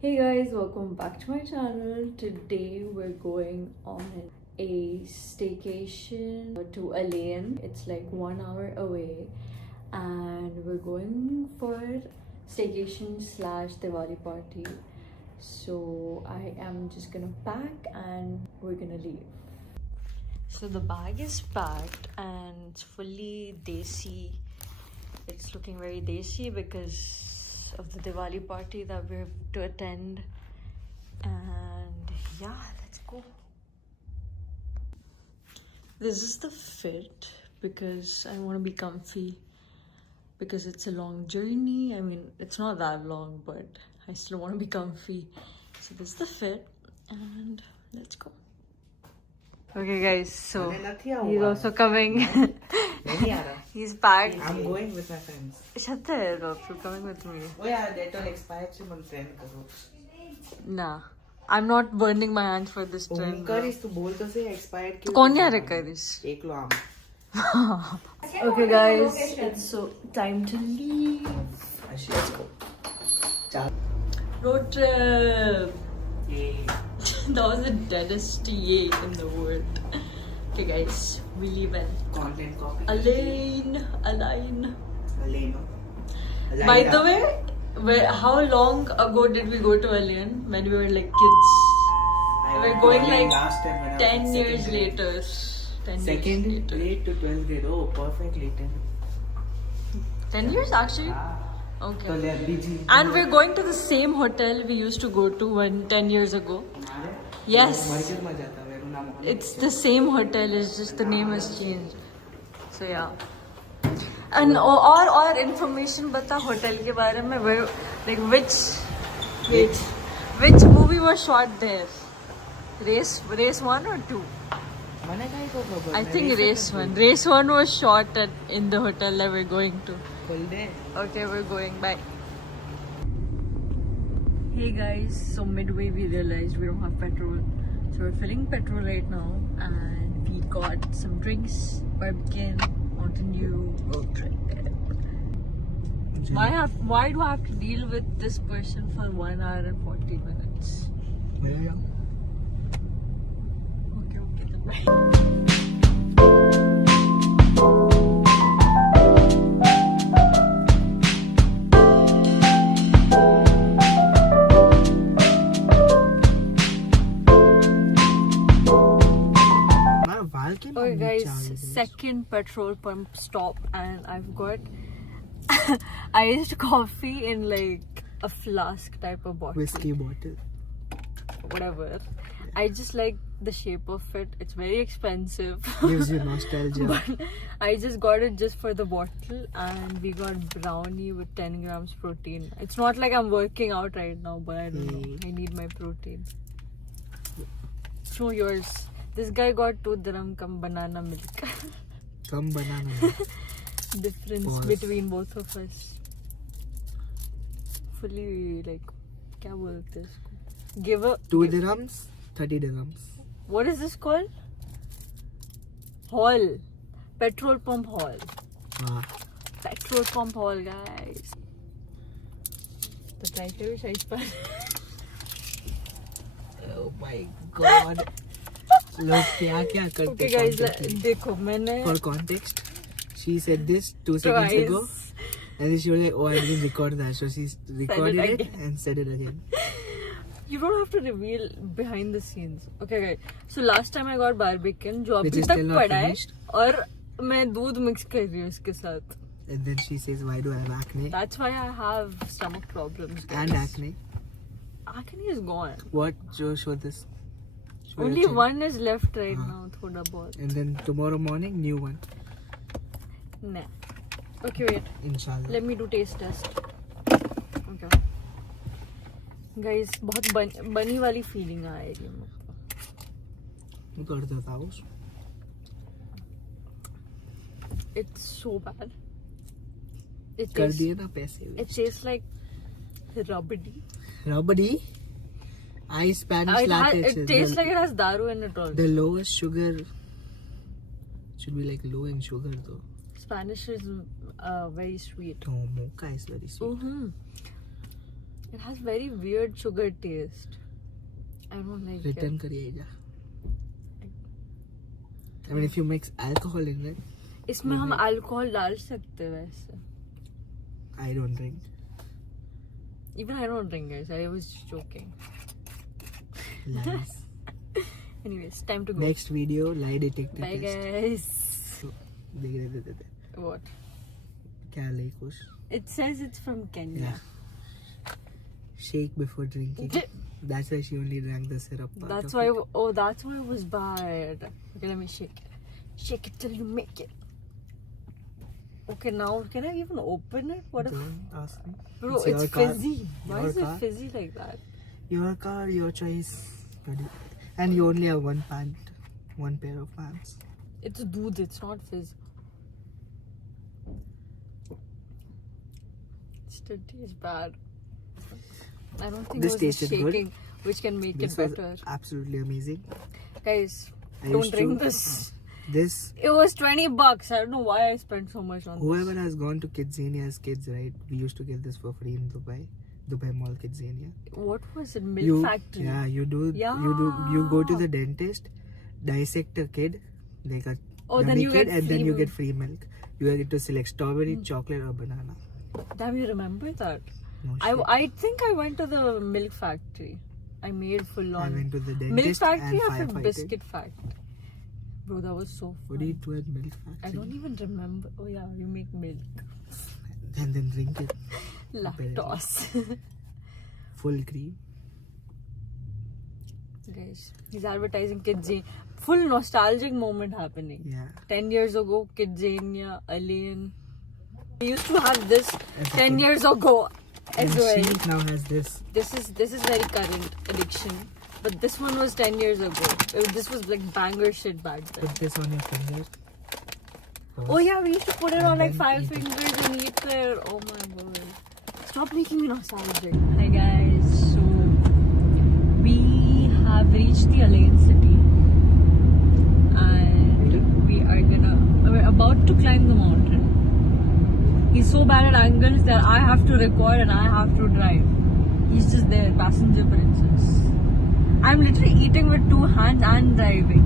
Hey guys, welcome back to my channel. Today we're going on a staycation to Alain. It's like 1 hour away, and we're going for staycation slash Diwali party. So I am just gonna pack and we're gonna leave. So the bag is packed and it's fully desi. It's looking very desi because of the Diwali party that we have to attend. And yeah, let's go. This is the fit because I want to be comfy because it's a long journey. I mean, it's not that long, but I still want to be comfy. So this is the fit and let's go. Okay guys, so he's also coming. He's packed. I'm going with my friends. Shut the hell up, you're coming with me. Oh yeah, Dettol expired से मन train करो. Nah, I'm not burning my hands for this trend. करिस तो बोल तो से expired क्यों? कौन यार करिस? एक लो आम. Okay guys, it's so time to leave. Let's go. Ciao. Road trip. Yay. That was the deadest yay in the world. Okay guys, we leave in Content copy. Alain. Aleno. By the way, how long ago did we go to Alain when we were like kids? We're going like last time when I was 10 in years second later. 10 Second years later. grade to 12th grade. Oh, perfectly 10. 10 years actually? So Okay. they are busy. And we're going to the same hotel we used to go to 10 years ago. Yes. Market में जाता है मेरा नाम. It's the same hotel, it's just the name has changed. So yeah. And और information बता hotel के बारे में, where like which movie was shot there? Race 1 or 2? मैंने कहीं को खबर. I think race 1. Race 1 was shot in the hotel that we're going to. Full day. Okay, we're going. Bye. Hey guys, so midway we realized we don't have petrol. So we're filling petrol right now and we got some drinks, Barbican, Mountain Dew, road trip. Why do I have to deal with this person for 1 hour and 40 minutes? Yeah. Okay, bye. Okay guys, second petrol pump stop and I've got iced coffee in like a flask type of bottle. Whiskey bottle. Whatever. I just like the shape of it. It's very expensive. Gives you nostalgia. But I just got it just for the bottle and we got brownie with 10 grams protein. It's not like I'm working out right now, but I don't know. I need my protein. Show yours. This guy got 2 dirham kam banana milk. Come banana milk. Difference Pause. between both of us. Fully like, क्या बोलते हैं इसको? Give a 2 dirhams, 30 dirhams. What is this called? Hall. Petrol pump hall. Ah. Petrol pump hall, guys. The title is Shaispan. Oh my god. लोग क्या क्या करते Okay guys, content देखो मैंने for context, she said this 2 seconds ago and then she was like, oh, I didn't record that, so she recorded it again. and said it again. You don't have to reveal behind the scenes. Okay guys, so last time I got barbican जो Which अभी is तक still not पड़ा है finished. और मैं दूध mix कर रही हूँ इसके साथ. And then she says, why do I have acne? That's why I have stomach problems. Guys. And acne. Acne is gone. What? Show this. Show Only your chin. one is left right now. थोड़ा बहुत. And then tomorrow morning, new one. Nah. Okay, wait. Inshallah. Let me do taste test. Okay. Guys, बहुत बनी वाली feeling आएगी मुझको. कर देता हूँ. It's so bad. It कर tastes, दिए ना पैसे. it tastes like rubbery. Rubbery. Ice Spanish latte. It tastes like it has daru in it all. The lowest sugar should be like low in sugar though. Spanish is very sweet. No, mocha is very sweet. It has very weird sugar taste. I don't like Return it. करिएगा. I mean, if you mix alcohol in it. इसमें हम alcohol डाल सकते हैं वैसे. I don't drink. Even I don't drink, guys. I was joking. Lies. Anyways, time to go. Next video, lie detector Bye, test. guys. So, देख What? क्या ले कुछ? It says it's from Kenya. Yeah. Shake before drinking. That's why she only drank the syrup part. That's of why. it. Oh, that's why it was bad. Okay, let me shake it. Shake it till you make it. Okay, now can I even open it? What if? Don't ask me. Bro, It's it's your car. fizzy. Why Your is it car. fizzy like that? Your car, your choice. And you only have one pair of pants. It's doodh. It's not fizz. It still tastes bad. I don't think This it was the tasted good. shaking which can make This it was better. absolutely amazing. Guys, I don't used drink to- this. This, It was $20. I don't know why I spent so much on whoever has gone to Kidzania as kids, right? We used to get this for free in Dubai. Dubai Mall Kidzania. this. What was it? Milk Factory. Yeah, you do. Yeah. You go to the dentist, dissect a kid, like a Oh, then yummy you kid, get and then free you milk. get free milk. You get to select strawberry, chocolate, or banana. Damn, you remember that? No shit. I think I went to the Milk Factory. I made full I on. went to the Milk dentist Factory and or firefighted. Biscuit Factory? Bro, that was so fun. What do you do at Milk Factory? I don't even remember. Oh yeah, you make milk. And then drink it. Lactose. Full cream. Guys, he's advertising Kidzania. Full nostalgic moment happening. Yeah. 10 years ago, Kidzania, Alien. We used to have this 10 Everything. years ago as And well. she now has this. This is very current addiction. But this one was 10 years ago. This was like banger shit back then. Put this on your finger. Oh yeah, we used to put it And on like then 5 eat it. fingers and eat it. Oh my god. Stop making me nostalgic. Hi guys, so we have reached the Alain city and we're about to climb the mountain. He's so bad at angles that I have to record and I have to drive. He's just there, passenger princess. I'm literally eating with 2 hands and driving.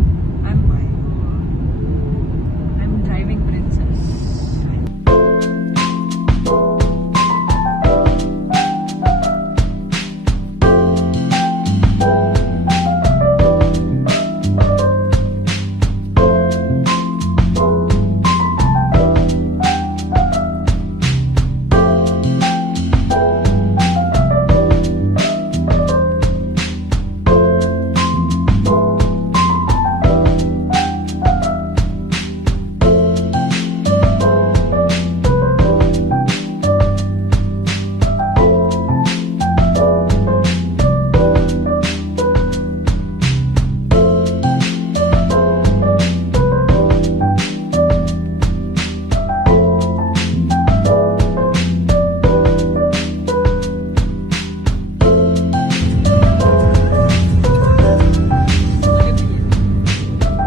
I'm driving princess.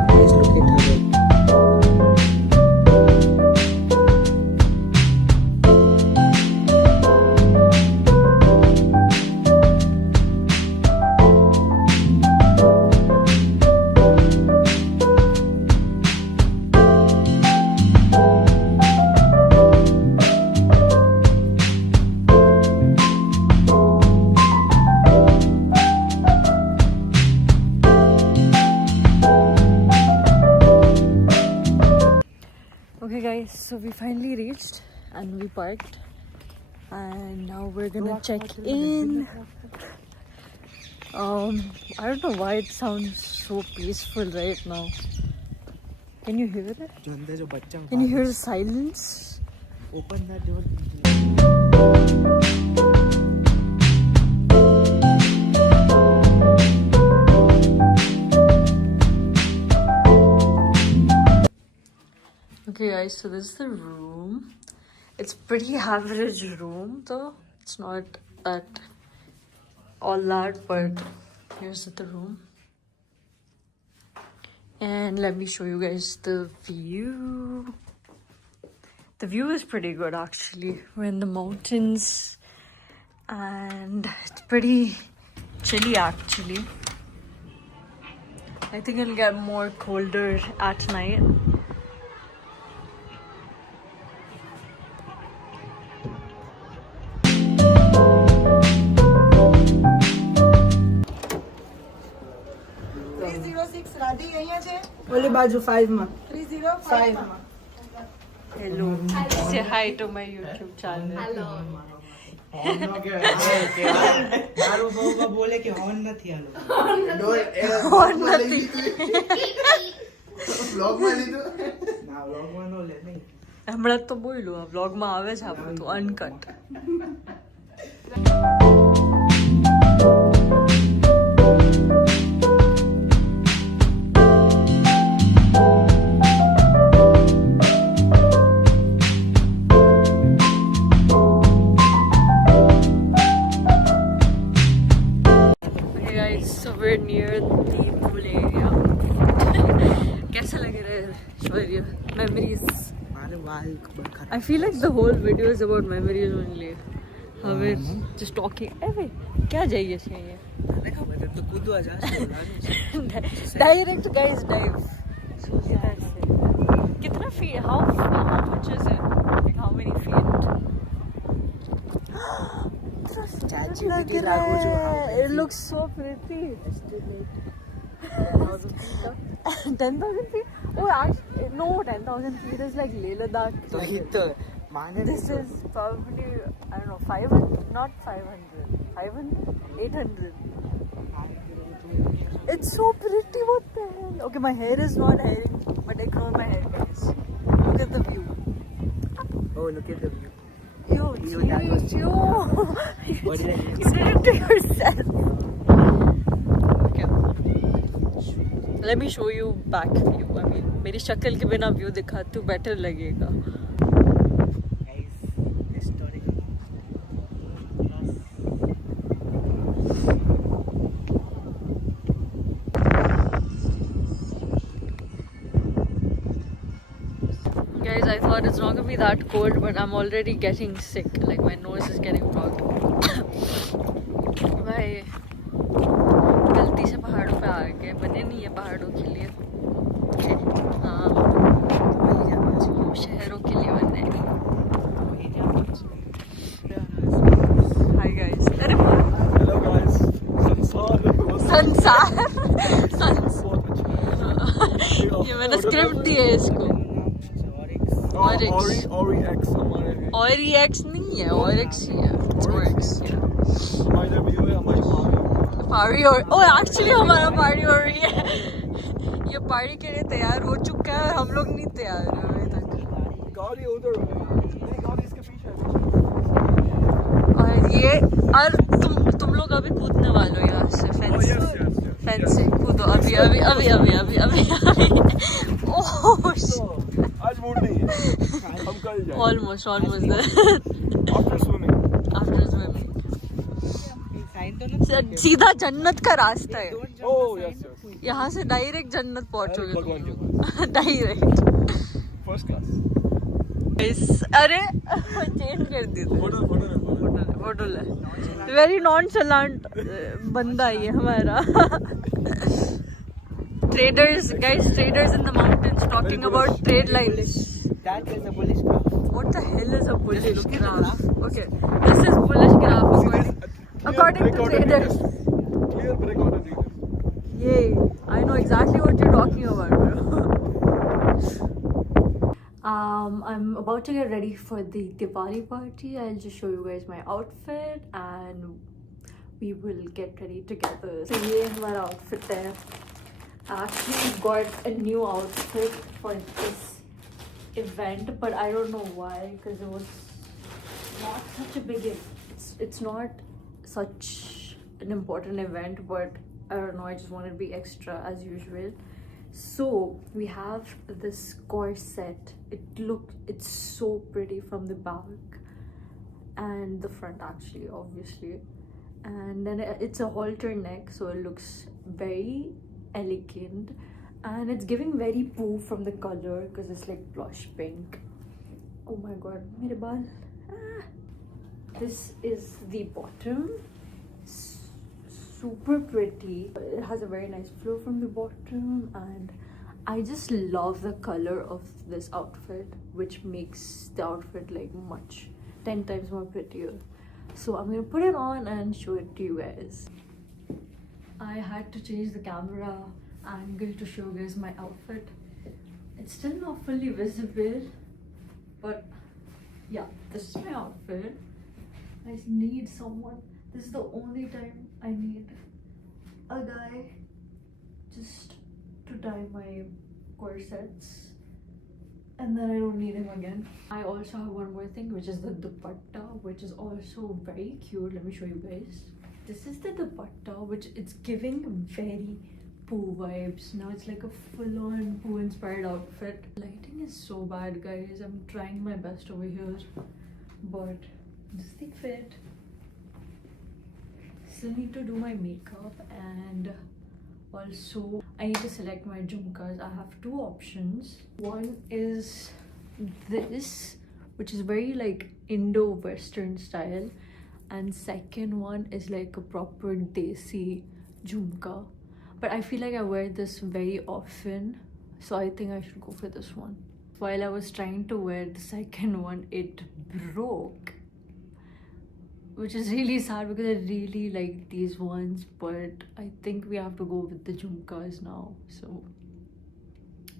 Guys, look at her. Okay guys, so we finally reached and we parked and now we're gonna check in. I don't know why it sounds so peaceful right now. Can you hear that? जो अंदर जो बच्चा Can you hear the silence? Open that door. Okay guys, so this is the room. It's pretty average room though. It's not that all that, but here's the room. And let me show you guys the view. The view is pretty good actually. We're in the mountains and it's pretty chilly actually. I think it'll get more colder at night. Only बाजू 5 માં 305 માં. Hello. Say hi to my YouTube channel. Hello. મારું બહુ બોલે કે horn નથી આલો Horn નથી. વ્લોગમાં લીધું ના વ્લોગમાં નો લે નહીં હમણાં તો બોલ્યું આ વ્લોગમાં આવે છે આપણું તો uncut. So we're near the pool area. कैसा लग रहा है ऐश्वर्या? Memories. મારે વાલ ખબર I feel like the whole video is about memories only. How we're just talking. Hey, wait, क्या चाहिए चाहिए? તને ખબર છે તો કૂદવા જાશે Direct guys dive. So that's it. कितना feet? How much is it? Like how many feet? ChatGPT लागू जो It looks so pretty. 10,000 feet? Oh, actually, no, 10,000 feet is like Leh Ladakh. તો ઈ તો માને This is probably, I don't know, 500? Not 500. 500? 800. It's so pretty, what the hell? Okay, my hair is not hairing, but ignore my hair, guys. Look at the view. Oh, look at the view. Yo, Yo, that was jeez, yo. What did I do? You did it to yourself. Okay. Let me show you back view. I mean, मेरी शक्ल के बिना view दिखाती हूँ better लगेगा. Guys, historic. Guys, I thought it's not gonna be that cold, but I'm already getting sick. Like my nose is getting blocked. भाई गलती से पहाड़ों पे आ गए, बने नहीं है पहाड़ों के लिए. हाँ, शहरों के लिए बने. Hi guys. अरे Hello guys. संसार. ये मैंने स्क्रिप्ट दी है इसको. Oryx. Ori X हमारे हैं. Oryx नहीं है, Oryx ही है. It's Oryx. Yeah. हमारे व्यू है हमारी पानी. पार्टी और एक्चुअली हमारा पार्टी हो रही है. ये पार्टी के लिए तैयार हो चुका है और हम लोग नहीं तैयार हैं अभी तक. गाड़ी उधर है. नहीं गाड़ी इसके पीछे है. और ये और तुम लोग अभी कूदने वाले हो यहाँ से फेंस फेंस से कूदो अभी अभी अभी अभी अभी अभी अभी. ओह आज मूड नहीं है. हम कल जाएंगे. Almost After swimming. After swimming सीधा जन्नत का रास्ता है. Oh yes yes. यहाँ से डायरेक्ट जन्नत पहुँचोगे. भगवान के डायरेक्ट. First class. अरे चेंज कर दी थी. फोटो फोटो ले. वेरी नॉन चलांट बंदा ये हमारा. Traders, guys, traders in the mountains talking about trade lines. That is a bullish graph. What the hell is a bullish graph? Okay, this is bullish graph according to traders. Clear break order details. Yay, I know exactly what you're talking about, bro. I'm about to get ready for the Diwali party. I'll just show you guys my outfit and we will get ready together. So ये हमारा outfit है. I actually got a new outfit for this event, but I don't know why, because it was not such a big it's not such an important event, but I don't know, I just wanted to be extra as usual. So we have this corset. It's so pretty from the back and the front actually, obviously, and then it's a halter neck, so it looks very elegant, and it's giving very poo from the color because it's like blush pink. Oh my god, mere baal. This is the bottom. Super pretty. It has a very nice flow from the bottom, and I just love the color of this outfit, which makes the outfit like 10 times more prettier. So I'm gonna put it on and show it to you guys. I had to change the camera angle to show you guys my outfit. It's still not fully visible, but yeah, this is my outfit. I need someone. This is the only time I need a guy just to tie my corsets, and then I don't need him again. I also have one more thing, which is the dupatta, which is also very cute. Let me show you guys. This is the dupatta, which it's giving very Pooh vibes. Now it's like a full-on Pooh inspired outfit. Lighting is so bad, guys. I'm trying my best over here, but does it fit? Still need to do my makeup, and also I need to select my jhumkas. I have two options. One is this, which is very like Indo-Western style, and second one is like a proper desi jhumka, but I feel like I wear this very often, so I think I should go for this one. While I was trying to wear the second one, it broke, which is really sad because I really like these ones, but I think we have to go with the jhumkas now. So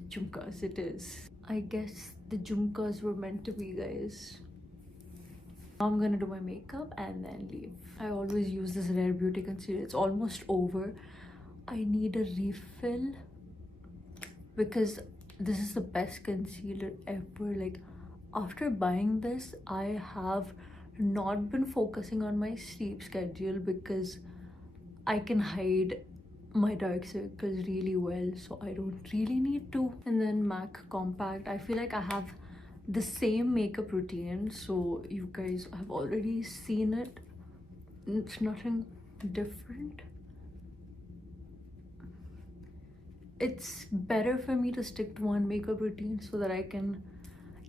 jhumkas it is. I guess the jhumkas were meant to be, guys. Now I'm gonna do my makeup and then leave. I always use this Rare Beauty concealer. It's almost over. I need a refill because this is the best concealer ever. Like, after buying this, I have not been focusing on my sleep schedule because I can hide my dark circles really well, so I don't really need to. And then MAC Compact. I feel like I have the same makeup routine, so you guys have already seen it. It's nothing different. It's better for me to stick to one makeup routine so that I can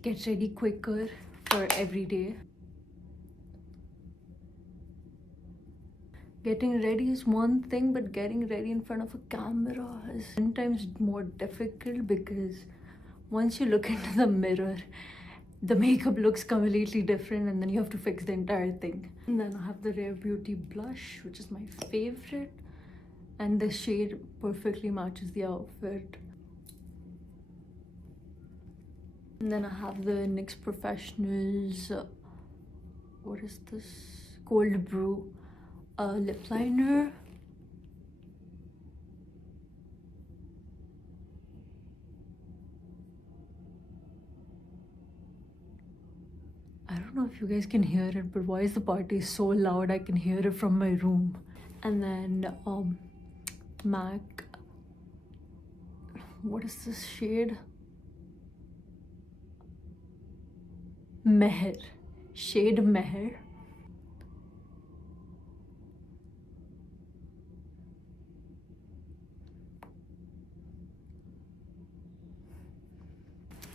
get ready quicker for every day. Getting ready is one thing, but getting ready in front of a camera is sometimes more difficult because once you look into the mirror, the makeup looks completely different, and then you have to fix the entire thing. And then I have the Rare Beauty blush, which is my favorite, and the shade perfectly matches the outfit. And then I have the NYX Professionals, what is this? Cold Brew lip liner. I don't know if you guys can hear it, but why is the party so loud? I can hear it from my room. And then MAC, what is this shade? Meher, shade Meher.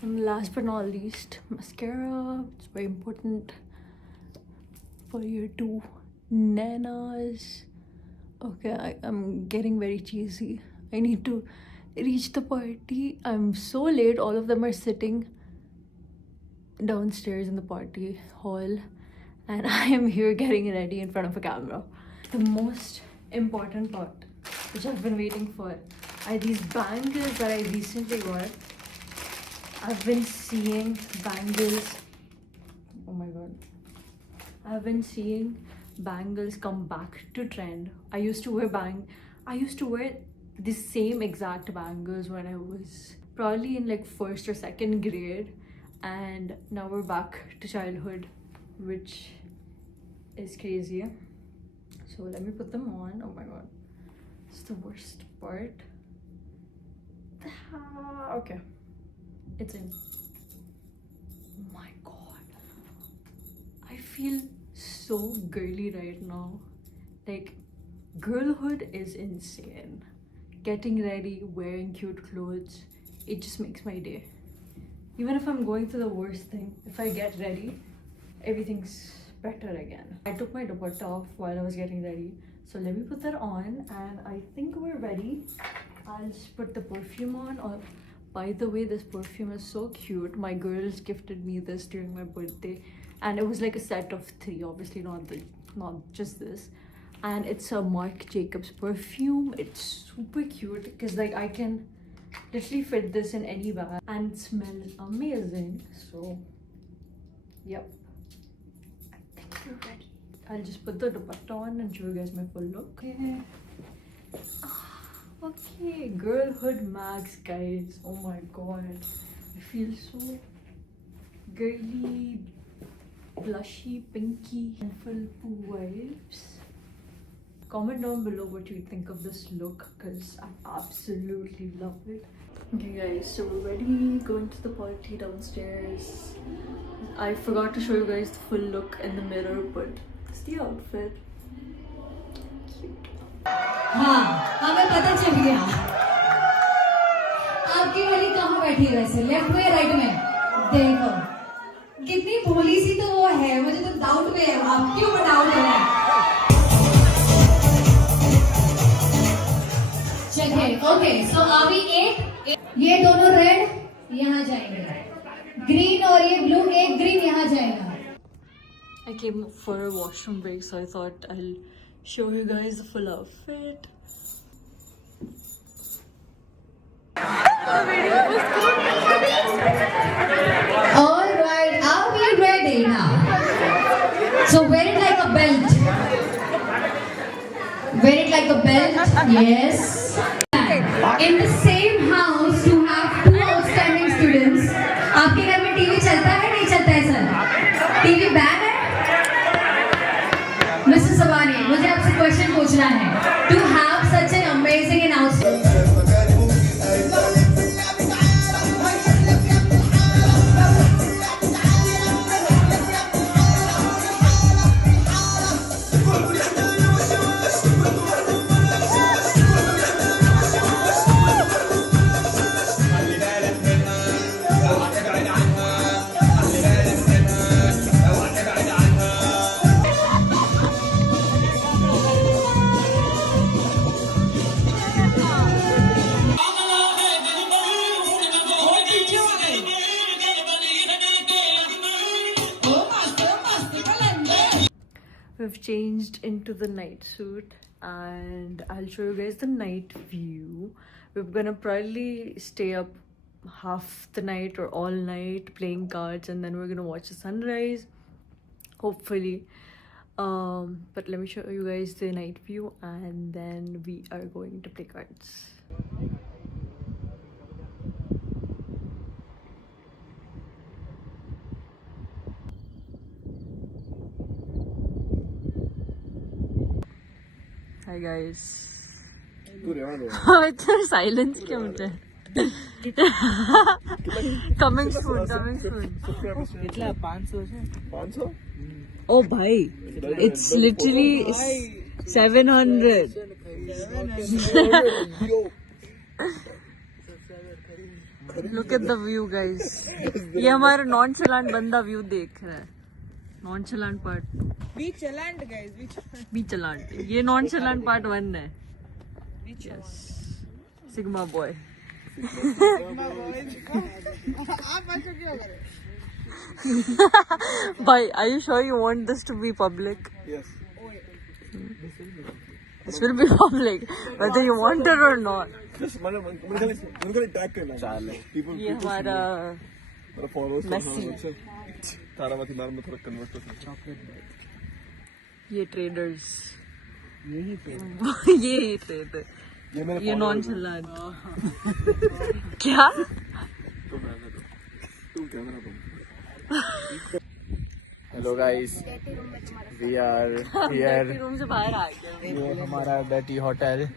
And last but not least, mascara. It's very important for your two nanas. Okay, I'm getting very cheesy. I need to reach the party. I'm so late. All of them are sitting downstairs in the party hall, and I am here getting ready in front of a camera. The most important part, which I've been waiting for, are these bangles that I recently got. I've been seeing bangles. Oh my god. I've been seeing bangles come back to trend. I used to wear the same exact bangles when I was probably in like 1st or 2nd grade, and now we're back to childhood, which is crazy. So let me put them on. Oh my god, it's the worst part. Okay, it's in. Oh my god, I feel so girly right now. Like, girlhood is insane. Getting ready, wearing cute clothes, it just makes my day. Even if I'm going through the worst thing, if I get ready, everything's better again. I took my dupatta off while I was getting ready. So let me put that on and I think we're ready. I'll just put the perfume on. Or, by the way, this perfume is so cute. My girls gifted me this during my birthday. And it was like a set of 3, obviously not just this. And it's a Marc Jacobs perfume. It's super cute because like I can literally fit this in any bag and it smells amazing. So yep, I think we're ready. I'll just put the dupatta on and show you guys my full look. Okay, girlhood max, guys. Oh my god, I feel so girly, blushy, pinky, and full poo vibes. Comment down below what you think of this look because I absolutely love it. Okay guys, so we're ready, going to the party downstairs. I forgot to show you guys the full look in the mirror, but this is the outfit. Cute. हाँ, हमें पता चल गया आपकी वाली कहाँ बैठी है वैसे, लेफ्ट में या राइट में? देखो कितनी भोली सी तो वो है, मुझे तो डाउट में है, आप क्यों डाउट हो रहा है? चलिए, ओके, सो अभी एक ये दोनों रेड यहाँ जाएंगे, ग्रीन और ये ब्लू, एक ग्रीन यहाँ जाएगा. I came for a washroom break, so I thought I'll show you guys the full outfit. Alright, are we ready now? So wear it like a belt. Wear it like a belt, yes. In the same house you have 2 outstanding students. आपके घर में TV चलता है नहीं चलता है sir? TV ban है? Mr. Sabani, मुझे आपसे क्वेश्चन पूछना है. To have such an amazing and outstanding. We've changed into the night suit and I'll show you guys the night view. We're gonna probably stay up half the night or all night playing cards and then we're gonna watch the sunrise, hopefully. But let me show you guys the night view and then we are going to play cards. Hi guys. इतना silence क्यों होता है? Coming soon. कितना 500 से 500? Oh भाई, it's literally 700. Look at the view guys. ये हमारा नॉनचलांट बंदा व्यू देख रहा है. नॉनचलांट पार्ट. Be chalant. ये नॉनचलांट पार्ट 1 है. Yes. Sigma boy. Bhai, are you sure you want this to be public? Yes. This will be public, whether you want it or not. Just मैंने tag करना है. People. ये हमारा followers. Messi. Taramati नाम में थोड़ा convert करना. ये traders. यही पे ये trader. ये नॉनचलांट. क्या? Hello guys, we are here. Room से बाहर आ गया. ये हमारा डर्टी होटल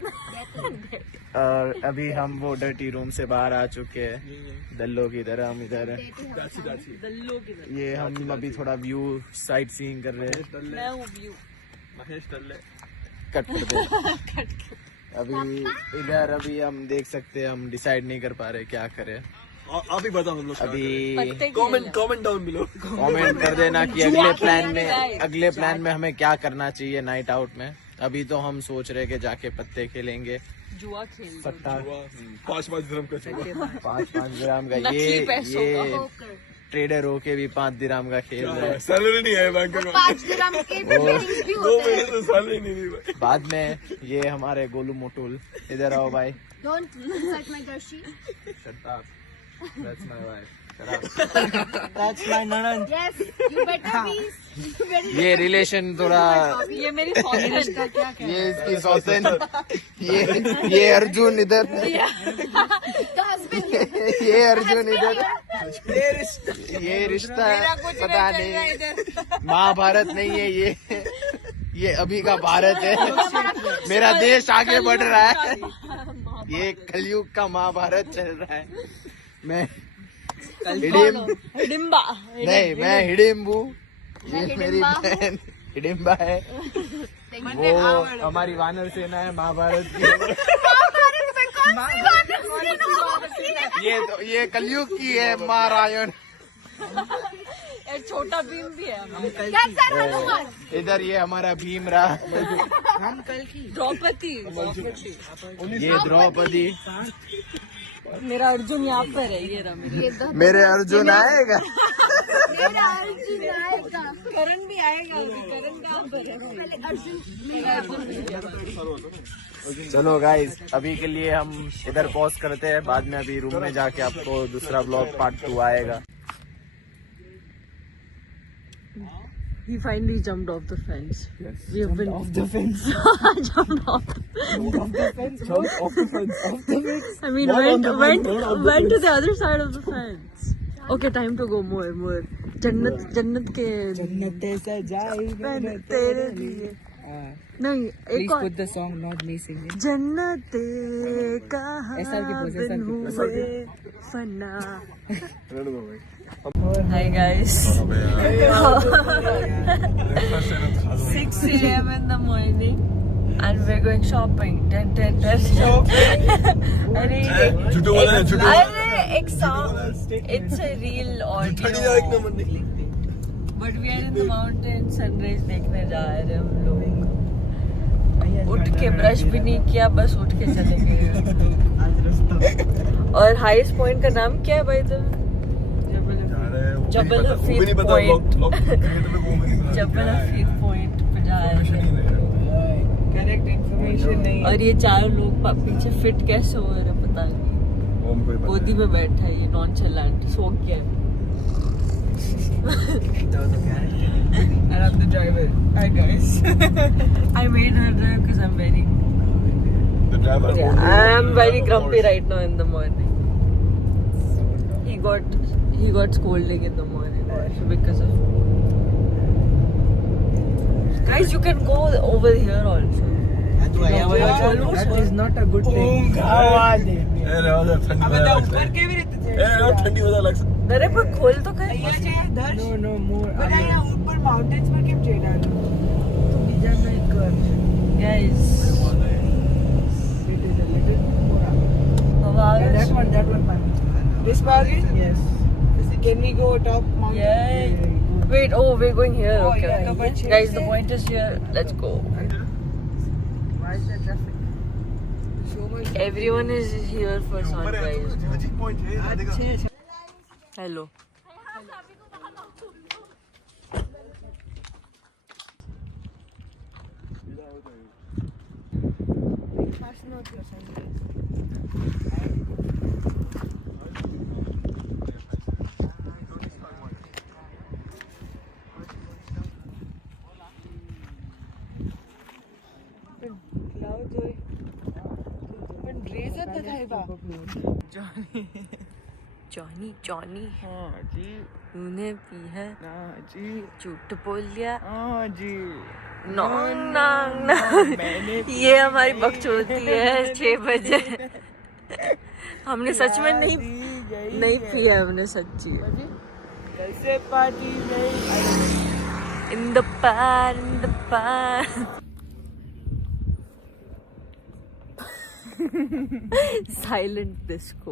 और अभी हम वो डर्टी रूम से बाहर आ चुके हैं. दल्लो की तरह हम इधर हैं. ये हम अभी थोड़ा व्यू साइट सीइंग कर रहे हैं. मैं हूँ व्यू. महेश टल्ले. कट कर दे. अभी इधर अभी हम देख सकते हैं, हम डिसाइड नहीं कर पा रहे क्या करें. आप ही बताओ हम लोग अभी कमेंट डाउन बिलो। कमेंट कर देना कि अगले प्लान में हमें क्या करना चाहिए नाइट आउट में। अभी तो हम सोच रहे कि जाके पत्ते खेलेंगे, जुआ खेल सट्टा 5-5 दिरहम का जुआ। 5-5 दिरहम का ये ट्रेडर होके भी 5 दिरहम का खेल रहा है। सैलरी नहीं है बैंक में, 5 दिरहम के winnings भी 2 होते महीने हैं। से सैलरी नहीं दी भाई। बाद में ये हमारे गोलू मोटुल, इधर आओ भाई। Don't insult my Darshi. Shut up. That's my wife. Shut up. That's my ननद। Yes, you better be. ये रिलेशन थोड़ा, ये मेरी फॉरेनर का क्या ये इसकी सौतन, ये अर्जुन इधर, The husband here. ये अर्जुन इधर, ये रिश्ता पता नहीं, महाभारत नहीं है ये अभी का भारत है। मेरा देश आगे बढ़ रहा है, ये कलयुग का महाभारत चल रहा है। मैं हिडिम्बा नहीं, मैं हिडिम्बू, ये मेरी बहन हिडिम्बा है, वो हमारी वानर सेना है महाभारत की। ये कलयुग की है महारायण। एक छोटा भीम भी है। इधर ये हमारा भीम रहा, द्रौपदी ये द्रौपदी, मेरा अर्जुन यहाँ पर है। ये रहा मेरे अर्जुन आएगा। करण भी आएगा। करण कहाँ पर है? चलो गाइस, अभी के लिए हम इधर पॉज करते हैं, बाद में अभी रूम में जाके आपको दूसरा ब्लॉग पार्ट 2 आएगा। He finally jumped off the fence. Yes. We have been off the fence. Jumped off the fence. I mean, went to the other side of the fence. Okay, time to go more. जन्नत के तेरे लिए नहीं, एक और put the song, not me singing. जन्नत कहाँ बिन हुए फना। Hi guys. 6 a.m. in the morning and we're going shopping. अरे एक song, it's a real audio. But we are in the mountains, sunrise देखने जा रहे हैं हम लोग। उठ के ब्रश भी नहीं किया, बस उठ के चले गए। और हाईएस्ट पॉइंट का नाम क्या है भाई? जबल हफीज पॉइंट। जबल हफीज पॉइंट पे जा रहे हैं। Correct information नहीं। और ये चारों लोग पीछे फिट कैसे हो रहे पता नहीं। गोदी में बैठा है ये नॉनचलेंट, सो गया है। And I'm the driver. Hi guys. I made her drive because I'm very grumpy right now in the morning. He got scolding in the morning also because of. Guys, you can go over here also. That is not a good thing. ठंडी मजा लग सकती। अरे पर खोल तो कर। No, more. ऊपर mountains पर केम जाना? बीजा नहीं कर. Guys. It is a little more. That one. This bargain? Yes. Can we go top mountain? Yeah. Wait, we're going here. Oh, Okay. yeah, but Guys, the point is here. Let's go. Why is the traffic? So much. Everyone is here for sunrise. Magic point है, देखा। Hello. Johnny हाँ जी, तूने P है हाँ जी, झूठ बोल लिया। हाँ जी। नो ये हमारी बकचोदी है। 6 बजे हमने सच में नहीं पी है, हमने सच्ची। कैसे पार्टी नहीं? In the pan. Silent disco.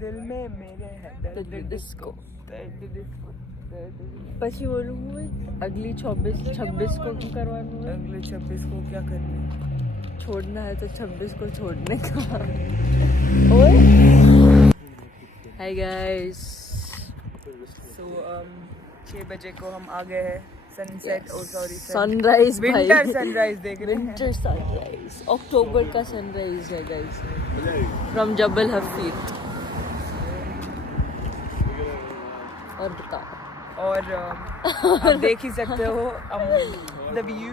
दिल में मेरे है दर्द डिस्को दर्द डिस्को પછી બોલું હું अगली 26 को क्यों करवाना है? अगले 26 को क्या करना है? छोड़ना है तो 26 को छोड़ने का. Hi guys. So 6 बजे को हम आ गए हैं सनसेट सनराइज विंटर सनराइज देख रहे हैं. विंटर सनराइज अक्टूबर का सनराइज है गाइस फ्रॉम जबल हफीज. और बताओ. और आप देख ही सकते हो द व्यू.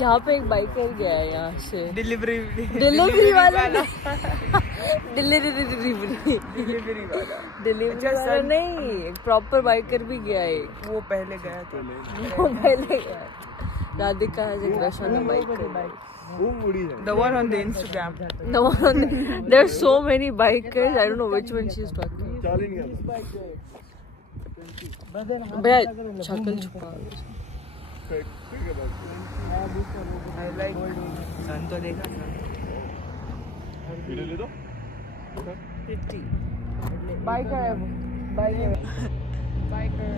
यहाँ पे एक बाइकर गया है यहाँ से डिलीवरी वाला नहीं प्रॉपर बाइकर भी गया है. वो पहले गया था. Radhika has a crush on a biker. The one on the Instagram. No, there are so many bikers. I don't know which one she's talking. भैया शक्ल छुपा. I like सन तो देखा था. बाइकर है वो. बाइकर.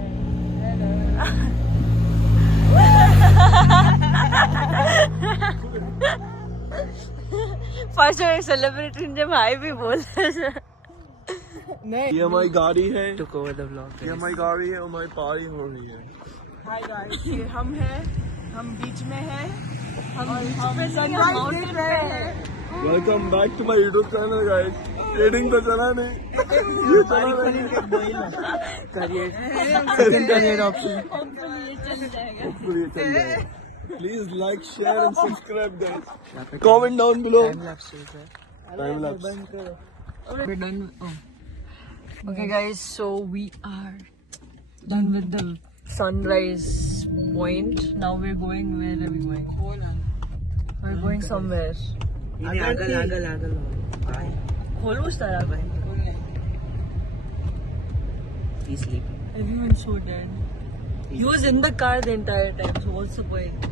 फर्स्ट सेलिब्रिटी ने भाई भी बोला. ये हमारी गाड़ी है. Took over the vlog. ये हमारी गाड़ी है और हमारी पारी हो रही है. Hi guys, ये हम हैं. हम बीच में हैं. हम सनराइज देख रहे हैं. Welcome back to my YouTube channel guys. Trading तो चला नहीं. ये चला नहीं. Career option. Hopefully ये चल जाएगा. Please like, share and subscribe guys. Comment down below. Time lapse. We're done. Okay guys, so we are done with the sunrise point. Now we're going, where are we going? We're going somewhere. आगल. Almost there. He's sleeping. Everyone's so dead. He was in the car the entire time, so what's the point?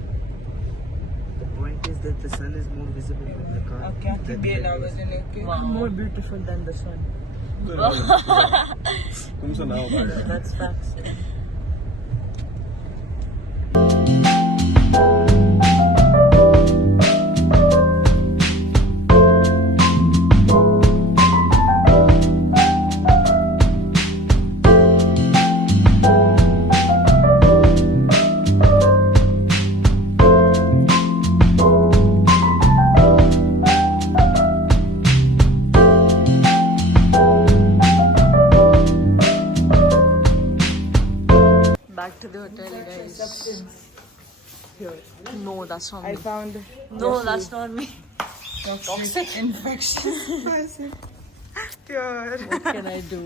The point is that the sun is more visible in the car. Wow. More beautiful than the sun. तुमसे ना हो पाएगा. That's facts. Back to the hotel, guys. Here. No, that's not I me. found No, that's not me. toxic infection. Pure. What can I do?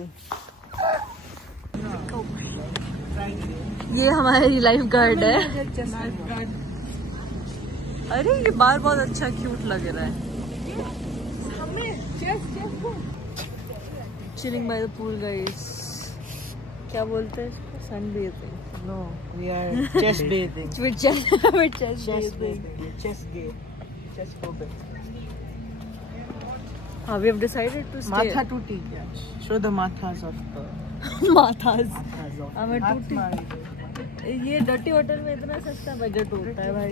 ये हमारी life guard है. अरे ये बार बहुत अच्छा क्यूट लग रहा है. Chilling by the pool, guys. क्या बोलते हैं? Sunbathing. No, we are chest bathing. We're chest bathing. Chest gay. Chest phobic. We have decided to stay. Matha tuti. Show the mathas of the Mathas. mathas of. हमें टूटी. ये dirty hotel में इतना सस्ता budget होता है भाई.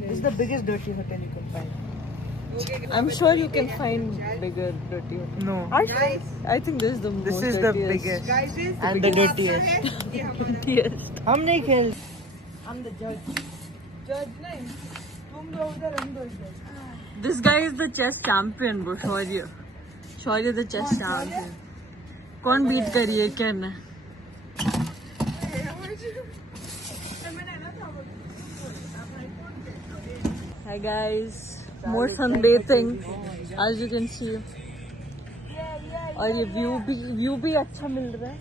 This is the biggest dirty hotel you can find. I'm sure you can find bigger dirty hotels. No. I think this is the most This is the dirtiest. biggest and the dirtiest. Dirtiest. हम नहीं खेल. I'm the judge. Judge नहीं. तुम दो उधर हम दो इधर. This guy is the chess champion, bro. Shaurya the chess champion. कौन बीट करिए कहना? Hi guys. More sunbathing, as you can see. और ये व्यू भी अच्छा मिल रहा है.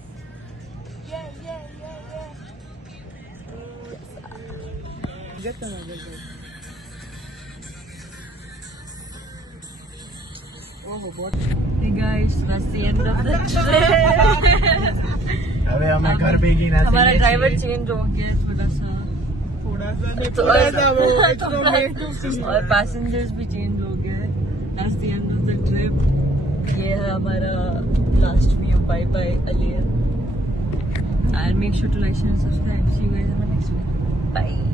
Hey guys, that's the end of the trip. अबे हमें घर भेगी ना. हमारा ड्राइवर चेंज हो गया थोड़ा सा और पैसेंजर्स भी चेंज हो गए. That's the end of the trip. ये है हमारा लास्ट व्यू. बाय बाय अलियन. And make sure to like, share and subscribe. See you guys in the next video. Bye.